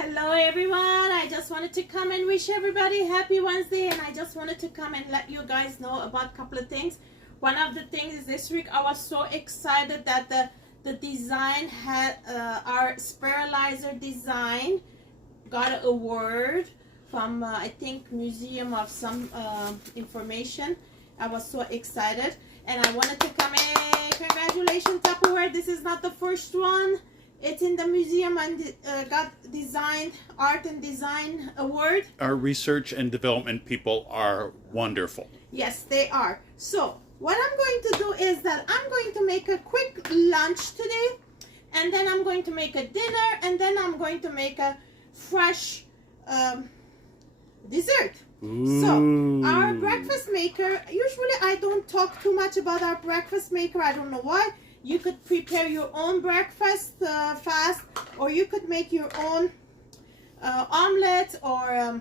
Hello everyone, I just wanted to come and wish everybody happy Wednesday, and I just wanted to come and let you guys know about a couple of things. One of the things is this week I was so excited that the design had our sterilizer design got an award from I think Museum of some information. I was so excited and I wanted to come in. Congratulations Tupperware, this is not the first one. It's in the museum and got design, art and design award. Our research and development people are wonderful. Yes, they are. So what I'm going to do is that I'm going to make a quick lunch today, and then I'm going to make a dinner, and then I'm going to make a fresh dessert. Ooh. So our breakfast maker, usually I don't talk too much about our breakfast maker. I don't know why. You could prepare your own breakfast fast, or you could make your own omelet, or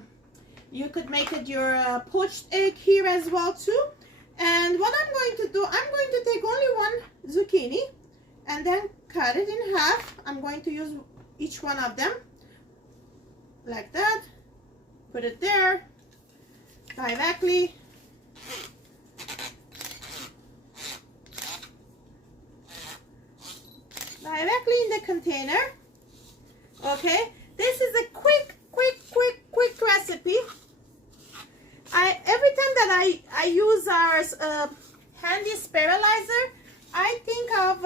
you could make it your poached egg here as well too. And what I'm going to do, I'm going to take only one zucchini and then cut it in half. I'm going to use each one of them like that. Put it there directly. Directly in the container. Okay, this is a quick recipe. Every time that I use our handy sterilizer, I think of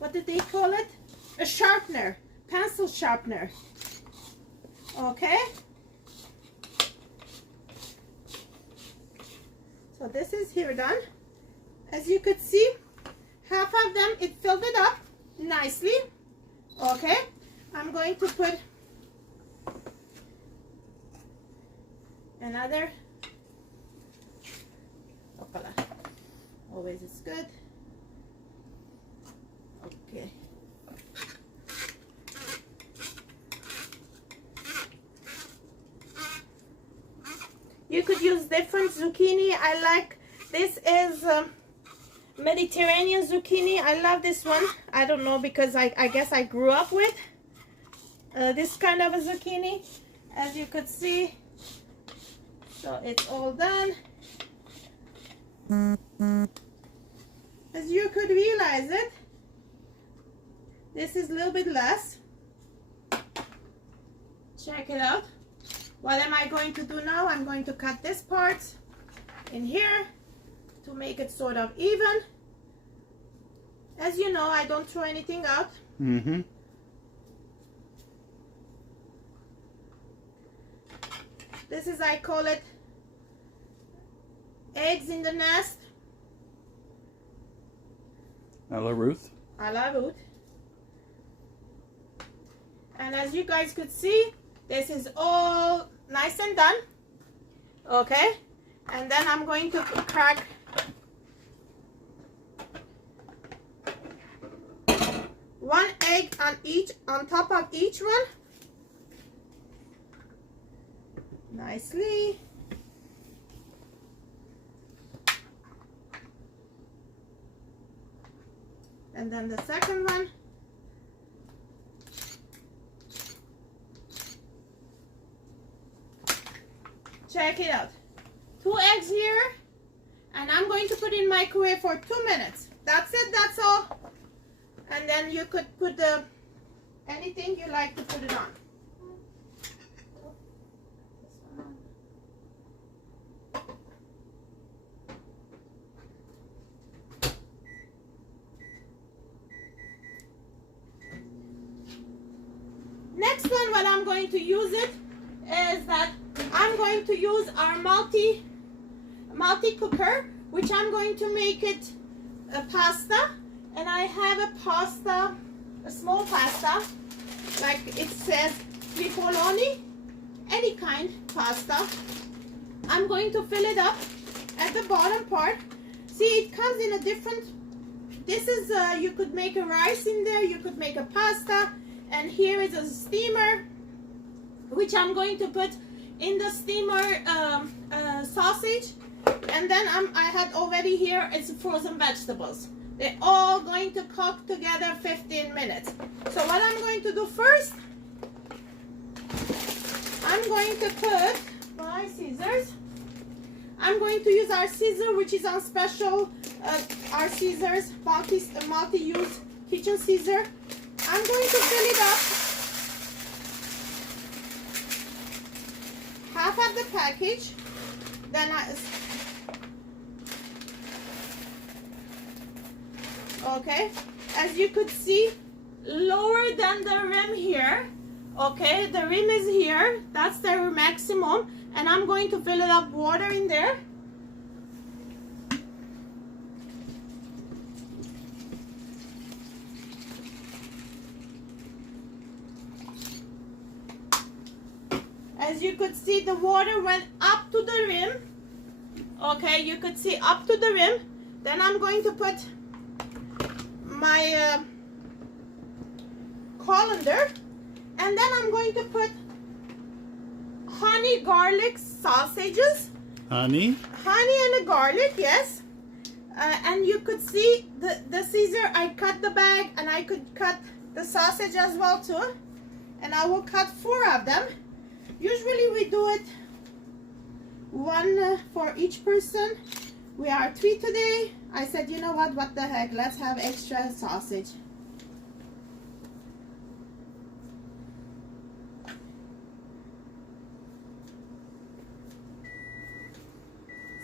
what did they call it? A sharpener, pencil sharpener. Okay. So this is here done. As you could see, half of them, it filled it up nicely. Okay, I'm going to put another. Opala. Always is good. Okay. You could use different zucchini. I like this is Mediterranean zucchini. I love this one. I don't know, because I guess I grew up with this kind of a zucchini, as you could see. So it's all done. As you could realize it, this is a little bit less. Check it out. What am I going to do now? I'm going to cut this part in here to make it sort of even. As you know, I don't throw anything out. Mm-hmm. This is, I call it eggs in the nest. A la Ruth. A la Ruth. And as you guys could see, this is all nice and done. Okay. And then I'm going to crack one egg on top of each one. Nicely. And then the second one. Check it out. 2 eggs here, and I'm going to put in microwave for 2 minutes. That's it, that's all. And then you could put anything you like to put it on. Next one, what I'm going to use it is that I'm going to use our multi cooker, which I'm going to make it a pasta. And I have a pasta, a small pasta, like it says tripoloni, any kind pasta. I'm going to fill it up at the bottom part. See, it comes in a different, this is, you could make a rice in there, you could make a pasta, and here is a steamer, which I'm going to put in the steamer sausage. And then I had already here, it's frozen vegetables. They're all going to cook together 15 minutes. So what I'm going to do first, I'm going to put my scissors. I'm going to use our scissor, which is on special, our scissors, multi-use kitchen scissor. I'm going to fill it up. Half of the package. Then okay, as you could see, lower than the rim here. Okay, the rim is here. That's the maximum. And I'm going to fill it up water in there. As you could see, the water went up to the rim. Okay, you could see up to the rim. Then I'm going to put my colander, and then I'm going to put honey garlic sausages. Honey And a garlic, yes. And you could see the scissor, I cut the bag, and I could cut the sausage as well too. And I will cut 4 of them. Usually we do it 1 for each person. We are 3 today. I said, you know what the heck, let's have extra sausage.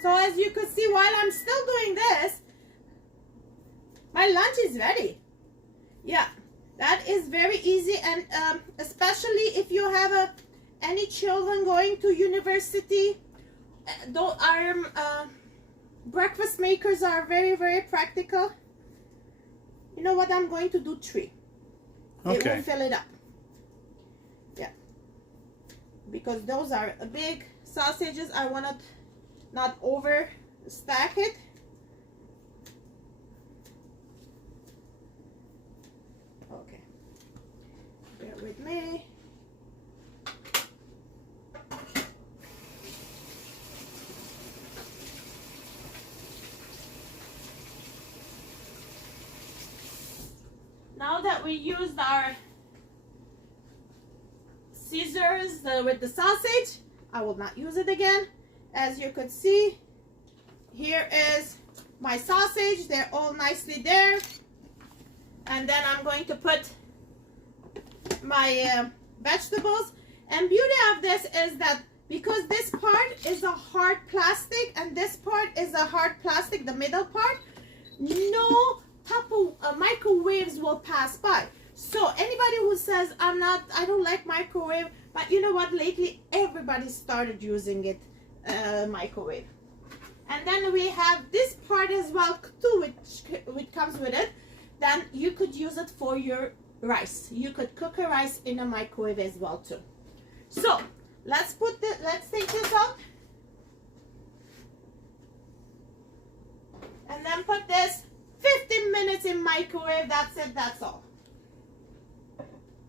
So as you could see, while I'm still doing this, my lunch is ready. Yeah, that is very easy, and especially if you have any children going to university, our breakfast makers are very, very practical. You know what? I'm going to do 3. Okay. It will fill it up. Yeah, because those are big sausages. I want to not over stack it. Okay, bear with me. Now that we used our scissors with the sausage, I will not use it again. As you could see, here is my sausage. They're all nicely there. And then I'm going to put my vegetables. And beauty of this is that because this part is a hard plastic and this part is a hard plastic, the middle part, no microwaves will pass by. So anybody who says I don't like microwave, but you know what, lately everybody started using it, microwave. And then we have this part as well too, which comes with it. Then you could use it for your rice. You could cook a rice in a microwave as well too. So let's take this out and then put this 15 minutes in microwave. That's it. That's all.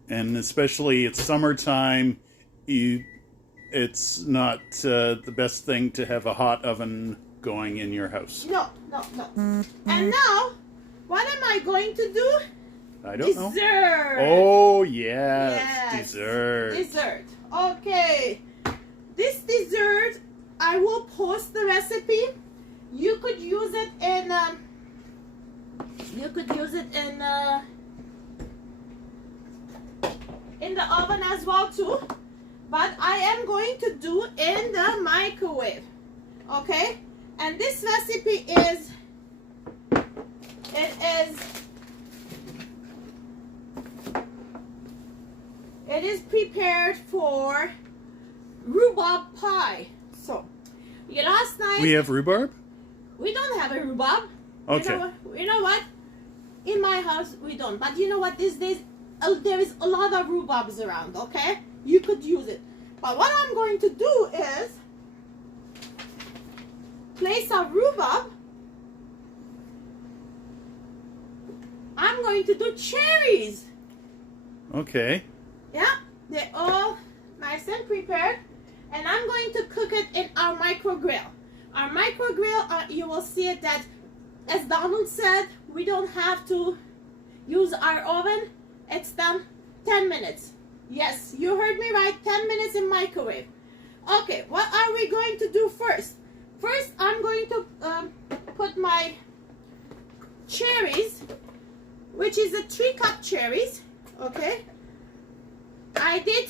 And especially it's summertime, it's not the best thing to have a hot oven going in your house. No. And now, what am I going to do? I don't know. Dessert. Oh, yes. Dessert. Dessert. Okay. This dessert, I will post the recipe. You could use it in the oven as well too, but I am going to do in the microwave. Okay, and this recipe it is prepared for rhubarb pie. So last night we have rhubarb? We don't have a rhubarb. Okay. You know what? In my house we don't. But you know what? These days there is a lot of rhubarbs around. Okay, you could use it. But what I'm going to do is place a rhubarb. I'm going to do cherries. Okay. Yeah, they're all nice and prepared. And I'm going to cook it in our micro grill. Our micro grill, you will see it that, as Donald said, we don't have to use our oven. It's done 10 minutes. Yes, you heard me right, 10 minutes in microwave. Okay, what are we going to do first? First, I'm going to put my cherries, which is a 3-cup cherries, okay? I did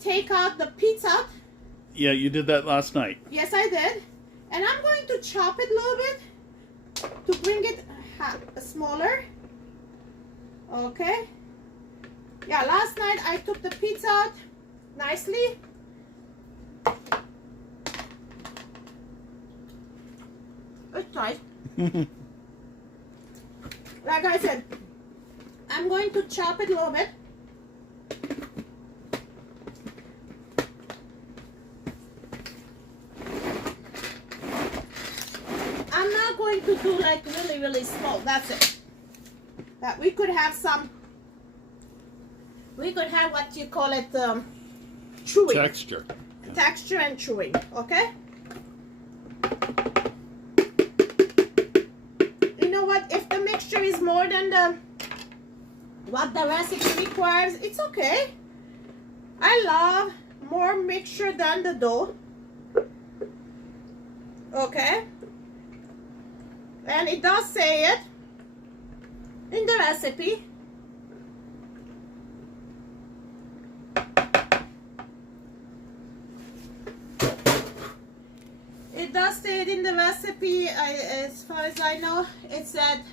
take out the pits out. Yeah, you did that last night. Yes, I did. And I'm going to chop it a little bit to bring it smaller. Okay. Yeah, last night I took the pits out nicely. It's nice. Like I said, I'm going to chop it a little bit. I'm not going to do like really small. That's it. That we could have some. We could have what you call it, chewing. Texture. Texture and chewing. Okay. You know what? If the mixture is more than what the recipe requires, it's okay. I love more mixture than the dough. Okay. And it does say it in the recipe. It does say it in the recipe, as far as I know. It said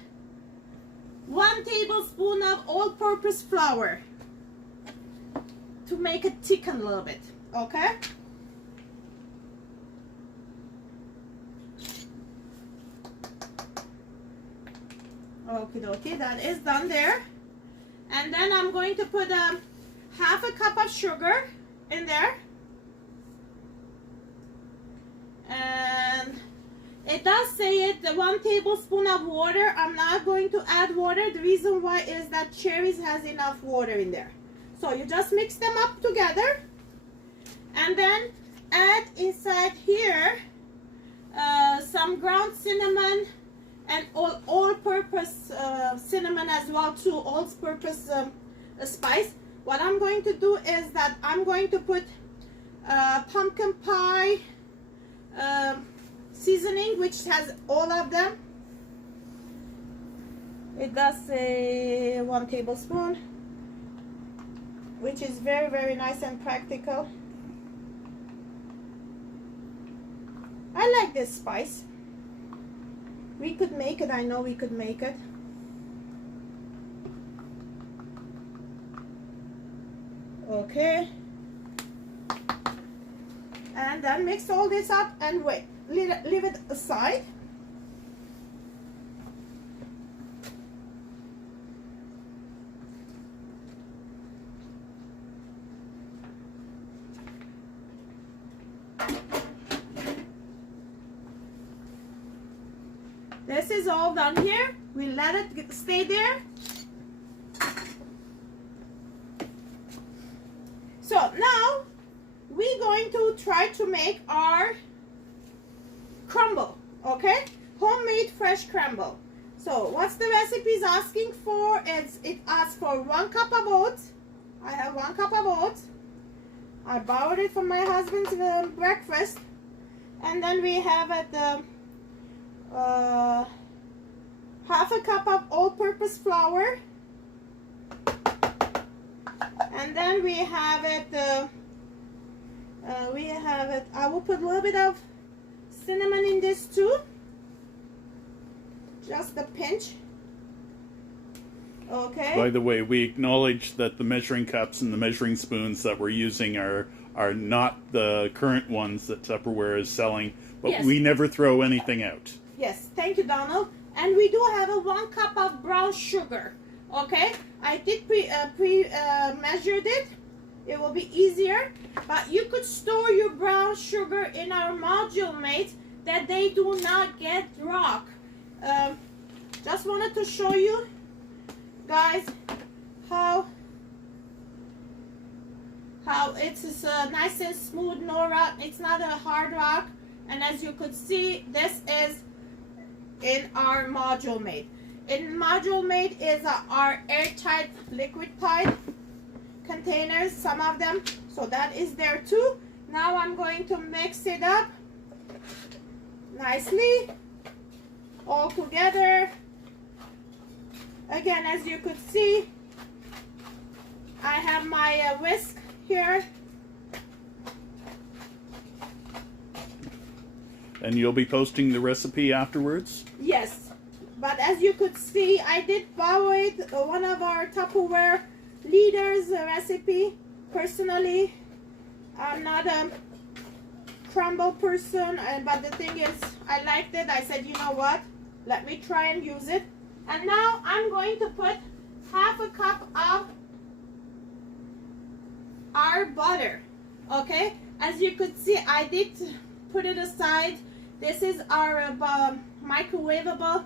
1 tablespoon of all-purpose flour to make it thicken a little bit. Okay. Okie dokie, that is done there. And then I'm going to put 1/2 cup of sugar in there. And it does say it, 1 tablespoon of water. I'm not going to add water. The reason why is that cherries has enough water in there. So you just mix them up together. And then add inside here some ground cinnamon and all-purpose cinnamon as well too, all-purpose spice. What I'm going to do is that I'm going to put pumpkin pie seasoning, which has all of them. It does say 1 tablespoon, which is very nice and practical. I like this spice. We could make it. I know we could make it. Okay. And then mix all this up and wait. Leave it aside. This is all done here. We let it stay there. So now we're going to try to make our crumble, okay? Homemade fresh crumble. So what's the recipe is asking for? It asks for 1 cup of oats. I have 1 cup of oats. I borrowed it from my husband's breakfast. And then we have at the 1/2 cup of all-purpose flour, and then we have it. I will put a little bit of cinnamon in this too, just a pinch. Okay. By the way, we acknowledge that the measuring cups and the measuring spoons that we're using are not the current ones that Tupperware is selling, but Yes. we never throw anything out. Yes, thank you, Donald. And we do have a 1 cup of brown sugar. Okay, I did measured it. It will be easier, but you could store your brown sugar in our module mate that they do not get rock. Just wanted to show you guys how it's nice and smooth, no rock. It's not a hard rock. And as you could see, this is in our module mate. in module mate is our airtight liquid pipe containers, some of them, so that is there too. Now I'm going to mix it up nicely all together. Again, as you could see, I have my whisk here. And you'll be posting the recipe afterwards? Yes, but as you could see, I did borrow it, one of our Tupperware leaders' recipe. Personally, I'm not a crumble person, but the thing is, I liked it. I said, you know what? Let me try and use it. And now I'm going to put half a cup of our butter. Okay, as you could see, I did put it aside. This is our microwavable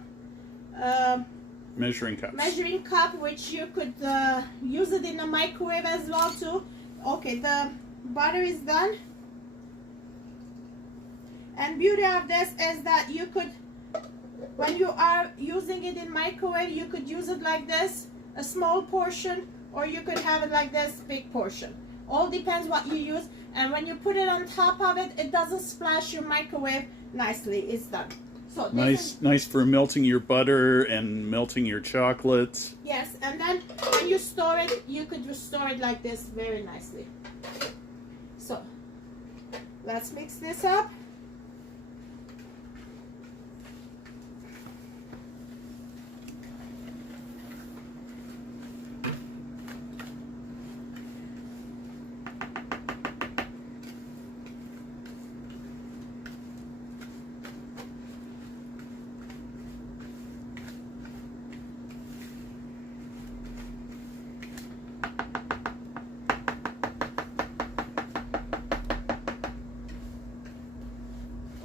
Measuring cup, which you could use it in the microwave as well too. Okay, the butter is done. And beauty of this is that you could, when you are using it in microwave, you could use it like this, a small portion, or you could have it like this, big portion. All depends what you use. And when you put it on top of it, it doesn't splash your microwave. Nicely, it's done. So nice for melting your butter and melting your chocolates. Yes, and then when you store it, you could just store it like this very nicely. So let's mix this up.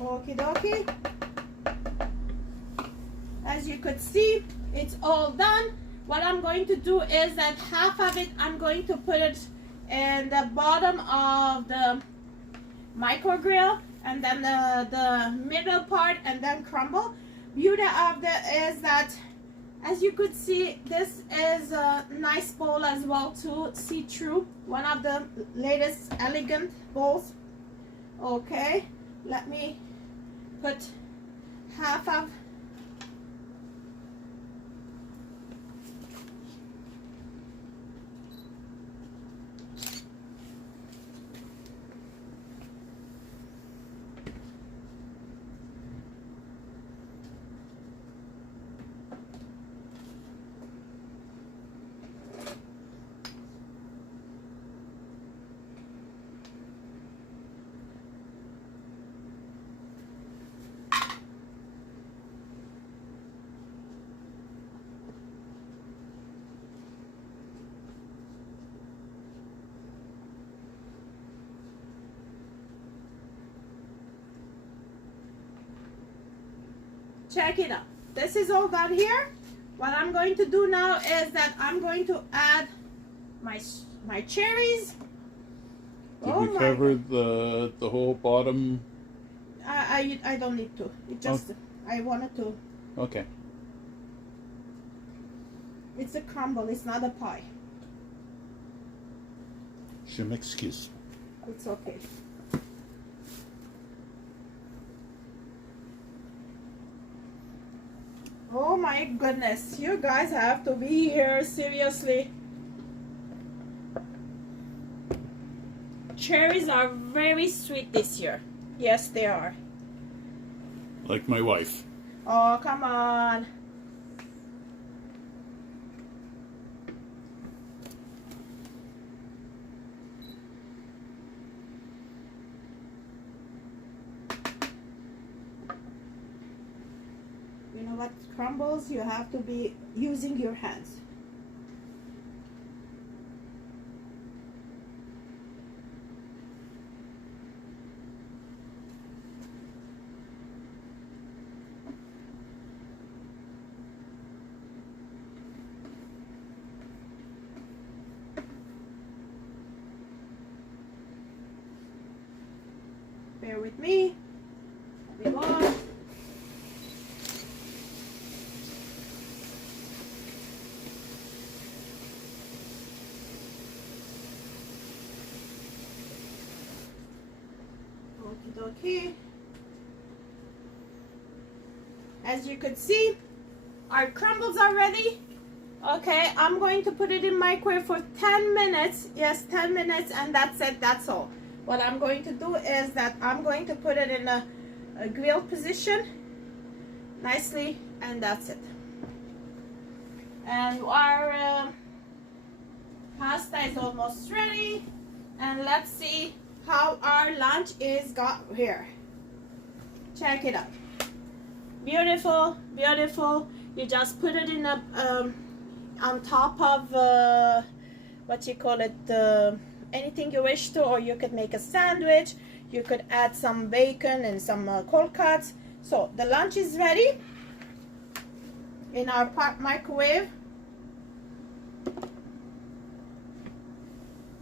Okie dokie. As you could see, it's all done. What I'm going to do is that half of it, I'm going to put it in the bottom of the micro grill, and then the middle part, and then crumble. Beauty of that is that, as you could see, this is a nice bowl as well to see through. One of the latest elegant bowls. Okay, let me put half of check it out. This is all done here. What I'm going to do now is that I'm going to add my cherries. Did we cover the whole bottom? I don't need to. It just I wanted to. Okay. It's a crumble. It's not a pie. Je m'excuse. It's okay. Oh my goodness, you guys have to be here, seriously. Cherries are very sweet this year. Yes, they are. Like my wife. Oh, come on. You know what, crumbles, you have to be using your hands. Bear with me. I'll be gone. Okie dokie. As you could see, our crumbles are ready. Okay, I'm going to put it in microwave for 10 minutes. Yes, 10 minutes, and that's it. That's all. What I'm going to do is that I'm going to put it in a grilled position nicely, and that's it. And our pasta is almost ready, and let's see how our lunch is got here. Check it out. Beautiful, beautiful. You just put it in a on top of what you call it, anything you wish to, or you could make a sandwich. You could add some bacon and some cold cuts. So the lunch is ready in our microwave.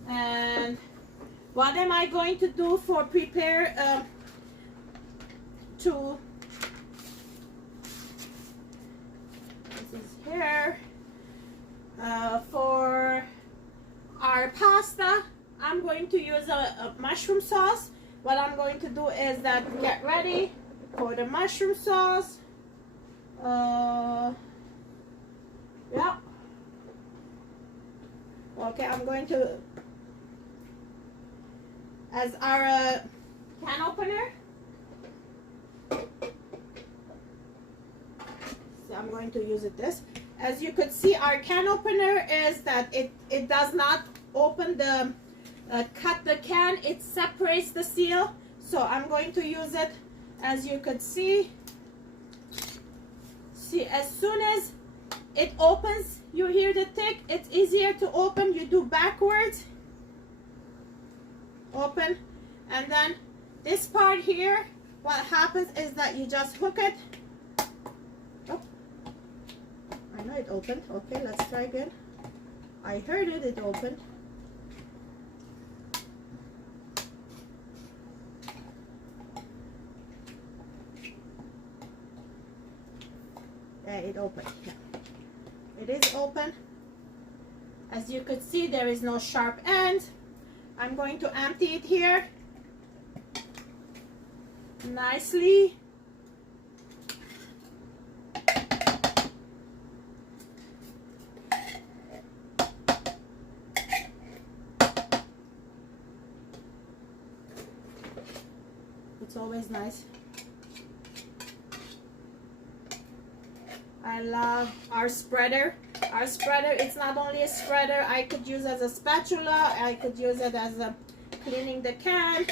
And what am I going to do for prepare to this is here for our pasta? I'm going to use a mushroom sauce. What I'm going to do is that get ready for the mushroom sauce. Yeah. Okay, I'm going to, as our can opener. So I'm going to use it this. As you could see, our can opener is that it does not open the cut the can, it separates the seal. So I'm going to use it, as you could see. See, as soon as it opens, you hear the tick. It's easier to open. You do backwards, open, and then this part here, what happens is that you just hook it. Oh, I know it opened. Okay, let's try again. I heard it, it opened. Yeah, it opened. Yeah. It is open. As you could see, there is no sharp end. I'm going to empty it here nicely. It's always nice. I love our spreader. Our spreader, it's not only a spreader, I could use as a spatula, I could use it as a cleaning the can.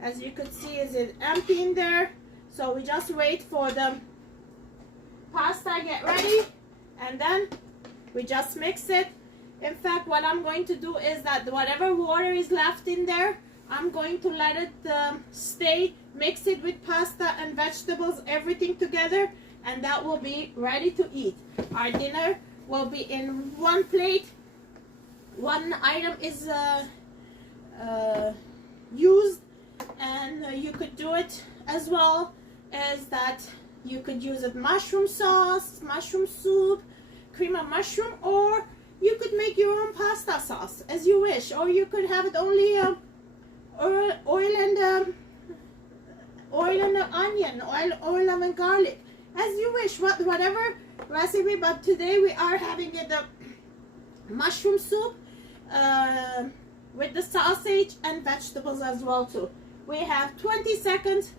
As you could see, is it empty in there? So we just wait for the pasta get ready, and then we just mix it. In fact, what I'm going to do is that whatever water is left in there, I'm going to let it stay, mix it with pasta and vegetables, everything together, and that will be ready to eat. Our dinner will be in one plate. One item is used, and you could do it as well as that you could use it mushroom sauce, mushroom soup, cream of mushroom, or you could make your own pasta sauce as you wish, or you could have it only oil and onion, oil and garlic, as you wish, whatever recipe. But today we are having it the mushroom soup with the sausage and vegetables as well too. We have 20 seconds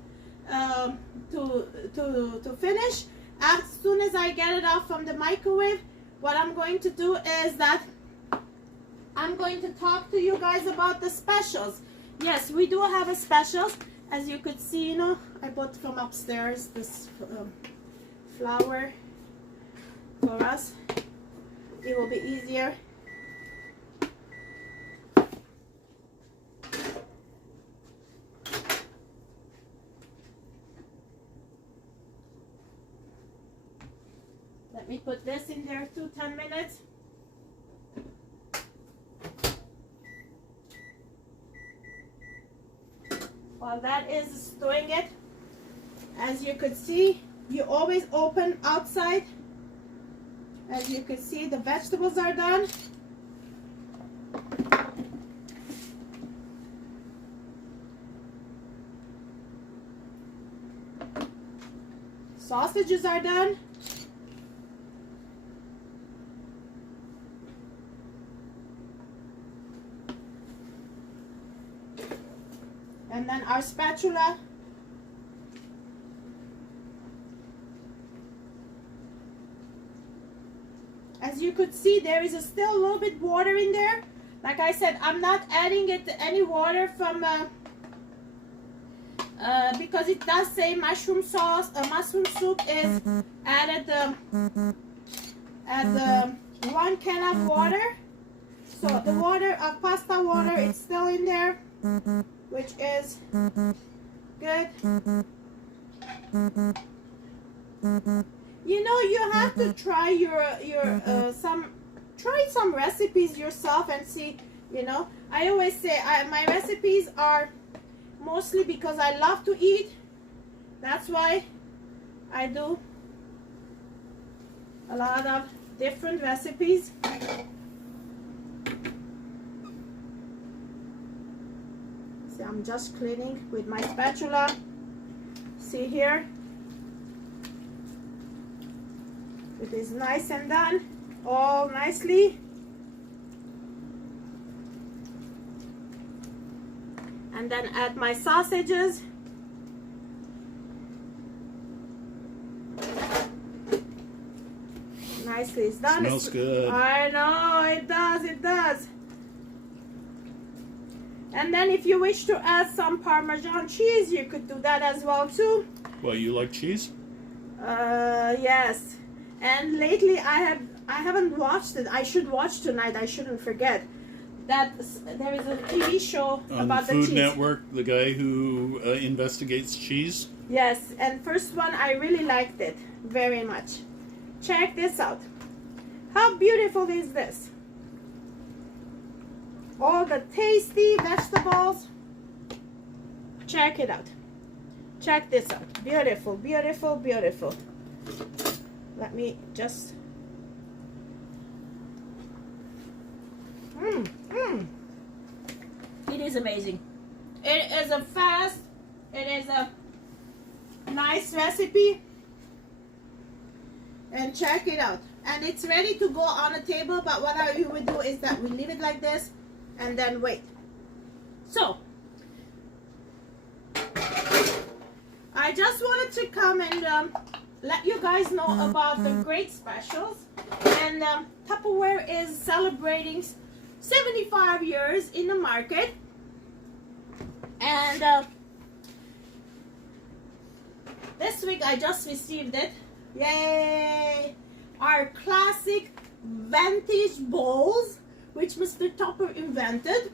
to finish. As soon as I get it off from the microwave, what I'm going to do is that I'm going to talk to you guys about the specials. Yes, we do have a special. As you could see, you know, I bought from upstairs this flour for us. It will be easier. Let me put this in there too, 10 minutes. While that is doing it, as you could see, you always open outside. As you can see, the vegetables are done. Sausages are done. And then our spatula. As you could see, there is still a little bit water in there. Like I said, I'm not adding it any water from because it does say mushroom sauce. Mushroom soup is added at 1 can of water. So the water of pasta water is still in there, which is good. You know, you have to try try some recipes yourself and see. You know, I always say my recipes are mostly because I love to eat. That's why I do a lot of different recipes. See, I'm just cleaning with my spatula. See here, it is nice and done, all nicely. And then add my sausages. Nicely, it's done. Smells good. I know, it does, it does. And then if you wish to add some Parmesan cheese, you could do that as well too. Well, you like cheese? Yes. And lately I haven't watched it. I should watch tonight. I shouldn't forget that there is a TV show On about the the Food cheese. Network, the guy who investigates cheese. Yes, and first one I really liked it very much. Check this out. How beautiful is this? All the tasty vegetables. Check it out. Check this out. Beautiful, beautiful, beautiful. Let me just... It is amazing. It is a fast, it is a nice recipe. And check it out. And it's ready to go on a table, but what I would do is that we leave it like this and then wait. So, I just wanted to come and let you guys know about the great specials. And Tupperware is celebrating 75 years in the market. And this week I just received it. Yay! Our classic vintage bowls, which Mr. Tupper invented.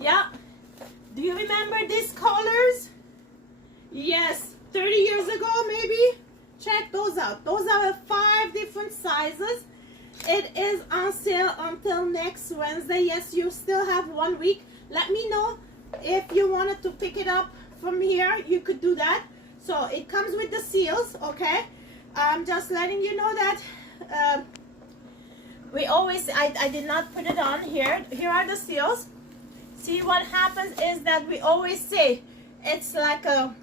Yeah. Do you remember these colors? Yes, 30 years ago maybe. Check those out. Those are 5 different sizes. It is on sale until next Wednesday. Yes, you still have 1 week. Let me know if you wanted to pick it up from here. You could do that. So it comes with the seals, okay? I'm just letting you know that we always, I did not put it on here. Here are the seals. See, what happens is that we always say it's like a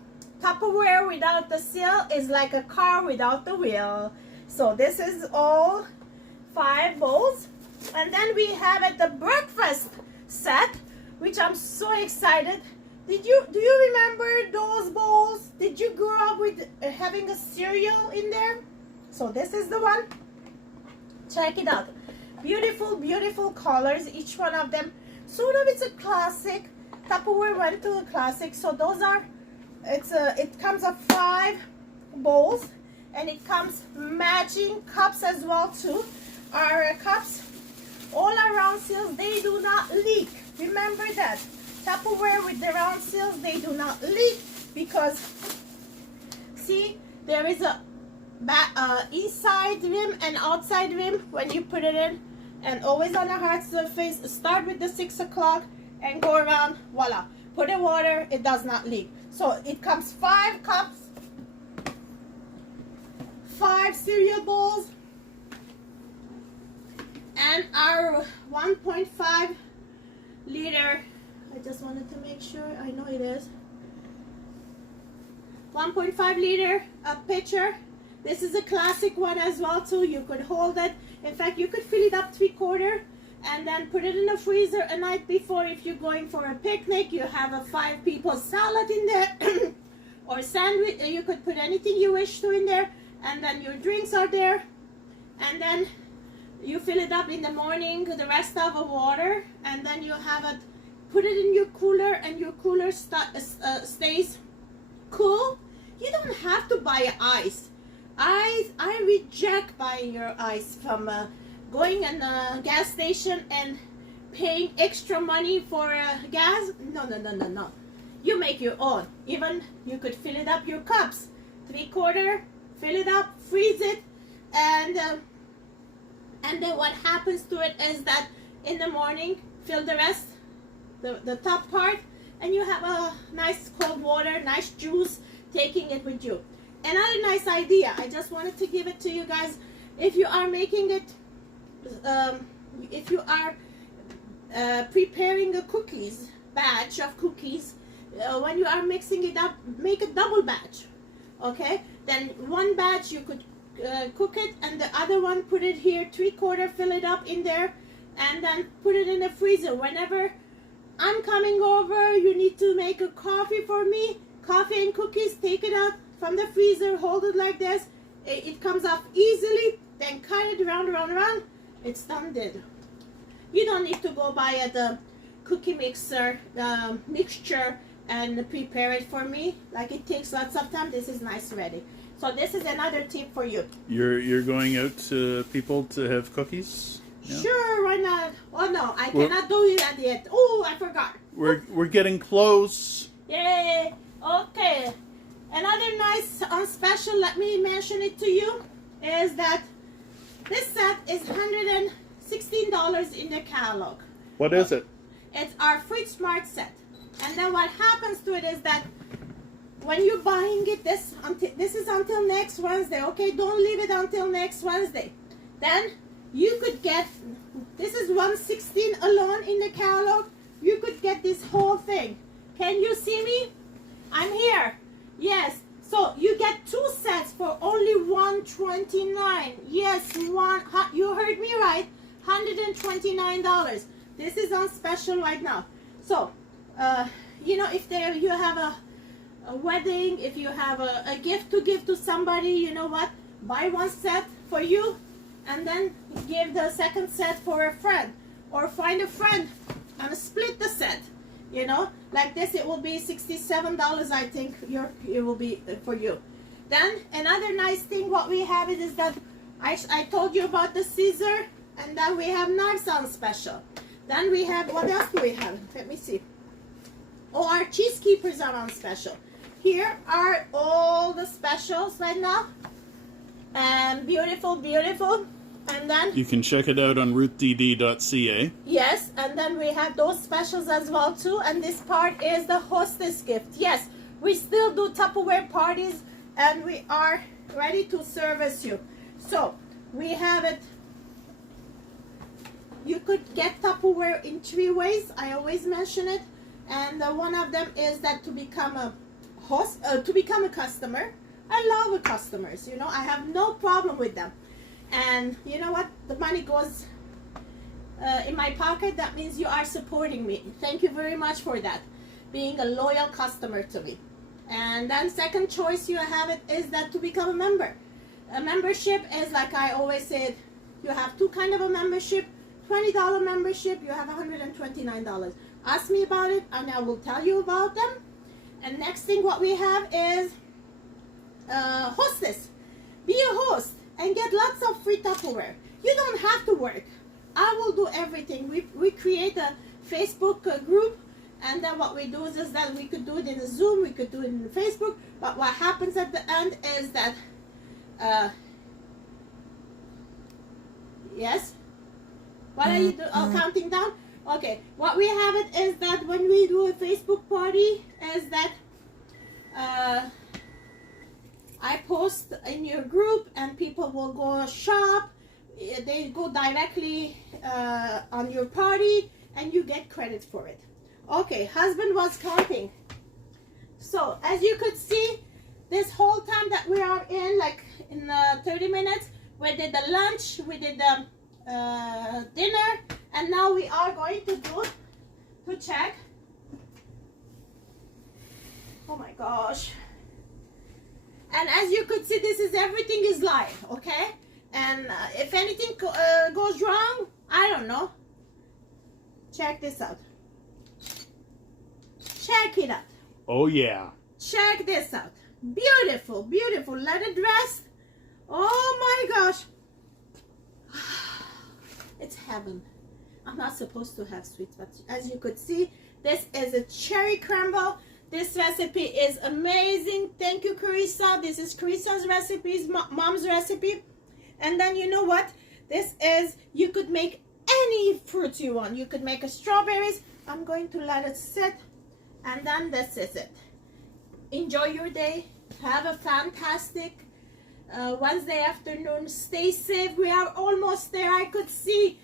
Tupperware without the seal is like a car without the wheel. So this is all 5 bowls. And then we have it the breakfast set, which I'm so excited. Do you remember those bowls? Did you grow up with having a cereal in there? So this is the one. Check it out. Beautiful, beautiful colors, each one of them. Sort of, it's a classic. Tupperware went to a classic. So those are, it comes of 5 bowls, and it comes matching cups as well too. Our cups, all around seals, they do not leak. Remember that. Tupperware with the round seals, they do not leak because, see, there is a inside rim and outside rim when you put it in, and always on a hard surface. Start with the 6 o'clock and go around, voila. Put in water, it does not leak. So it comes 5 cups, 5 cereal bowls, and our 1.5 liter. I just wanted to make sure, I know it is. 1.5 liter pitcher. This is a classic one as well too. You could hold it. In fact, you could fill it up 3/4 and then put it in the freezer a night before. If you're going for a picnic, you have a 5 people salad in there or sandwich. You could put anything you wish to in there, and then your drinks are there, and then you fill it up in the morning, the rest of the water, and then you have it, put it in your cooler, and your cooler stays cool. You don't have to buy ice. I reject buying your ice from going in a gas station and paying extra money for gas. No. You make your own. Even you could fill it up your cups, 3/4, fill it up, freeze it, and then what happens to it is that in the morning, fill the rest, the top part, and you have a nice cold water, nice juice, taking it with you. Another nice idea, I just wanted to give it to you guys. If you are making it, if you are preparing a batch of cookies, when you are mixing it up, make a double batch, okay? Then one batch you could cook it, and the other one put it here 3/4, fill it up in there, and then put it in the freezer. Whenever I'm coming over, you need to make a coffee for me, coffee and cookies, take it out from the freezer, hold it like this, it comes off easily, then cut it around, it's done did. You don't need to go buy the cookie mixture and prepare it for me, like it takes lots of time. This is nice ready. So this is another tip for you. You're going out to people to have cookies? Yeah. Sure, why not? Oh no, I cannot do that yet. Oh, I forgot. We're getting close. Yay! Okay. Another nice on special, let me mention it to you, is that this set is $116 in the catalog. What is it? It's our Fruit Smart set. And then what happens to it is that when you're buying it, this is until next Wednesday, okay? Don't leave it until next Wednesday. Then you could get, this is $116 alone in the catalog. You could get this whole thing. Can you see me? I'm here. Yes. So you get 2 sets for only $129. Yes, you heard me right. $129. This is on special right now. So, you know, if you have a wedding, if you have a gift to give to somebody, you know what? Buy 1 set for you, and then give the second set for a friend, or find a friend and split the set. You know, like this, it will be $67, I think. It will be for you. Then another nice thing what we have is that I told you about the scissor, and then we have knives on special. Then we have, what else do we have? Let me see. Oh, our cheese keepers are on special. Here are all the specials right now, and beautiful. And then you can check it out on ruthdd.ca. Yes, and then we have those specials as well too. And this part is the hostess gift. Yes, we still do Tupperware parties, and we are ready to service you. So we have it. You could get Tupperware in 3 ways. I always mention it, and one of them is that to become a host, to become a customer. I love customers. You know, I have no problem with them. And you know what? The money goes in my pocket. That means you are supporting me. Thank you very much for that. Being a loyal customer to me. And then second choice you have it is that to become a member. A membership is, like I always said, you have 2 kind of a membership. $20 membership, you have $129. Ask me about it and I will tell you about them. And next thing what we have is hostess. Be a host and get lots of free Tupperware. You don't have to work. I will do everything. We create a Facebook group, and then what we do is that we could do it in a Zoom, we could do it in Facebook, but what happens at the end is that, yes? What are you doing? Oh, counting down? Okay. What we have it is that when we do a Facebook party is that I post in your group and people will go shop. They go directly on your party and you get credit for it. Okay, husband was counting. So as you could see, this whole time that we are in, like in 30 minutes, we did the lunch, we did the dinner, and now we are going to do to check. Oh my gosh. And as you could see, this is everything is live, okay? And if anything goes wrong, I don't know. Check this out. Check it out. Oh yeah. Check this out. Beautiful, beautiful. Let it rest. Oh my gosh. It's heaven. I'm not supposed to have sweets, but as you could see, this is a cherry crumble. This recipe is amazing. Thank you, Carissa. This is Carissa's recipe, mom's recipe. And then you know what? This is, you could make any fruit you want. You could make a strawberries. I'm going to let it sit. And then this is it. Enjoy your day. Have a fantastic Wednesday afternoon. Stay safe. We are almost there. I could see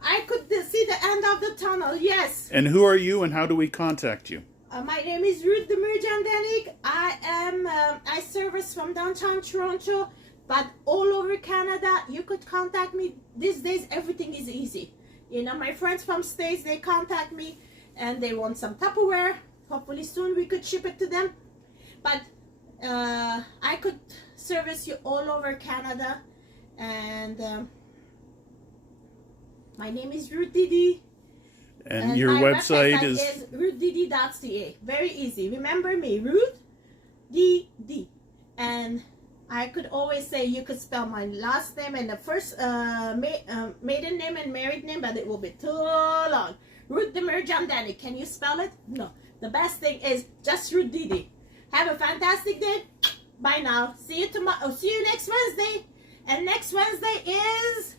the end of the tunnel. Yes. And who are you and how do we contact you? My name is Ruth the Merjandanik. I service from downtown Toronto, but all over Canada. You could contact me. These days, everything is easy. You know, my friends from States, they contact me and they want some Tupperware. Hopefully soon we could ship it to them. But I could service you all over Canada. And my name is Ruth Didi. And your my website is ruthdidi.ca. Very easy. Remember me, Ruth D. And I could always say you could spell my last name and the first maiden name and married name, but it will be too long. Ruth the Merjandani. Can you spell it? No. The best thing is just Ruth Didi. Have a fantastic day. Bye now. See you tomorrow. See you next Wednesday. And next Wednesday is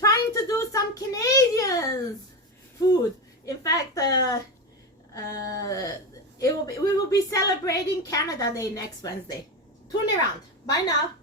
trying to do some Canadians food. In fact, we will be celebrating Canada Day next Wednesday. Tune around. Bye now.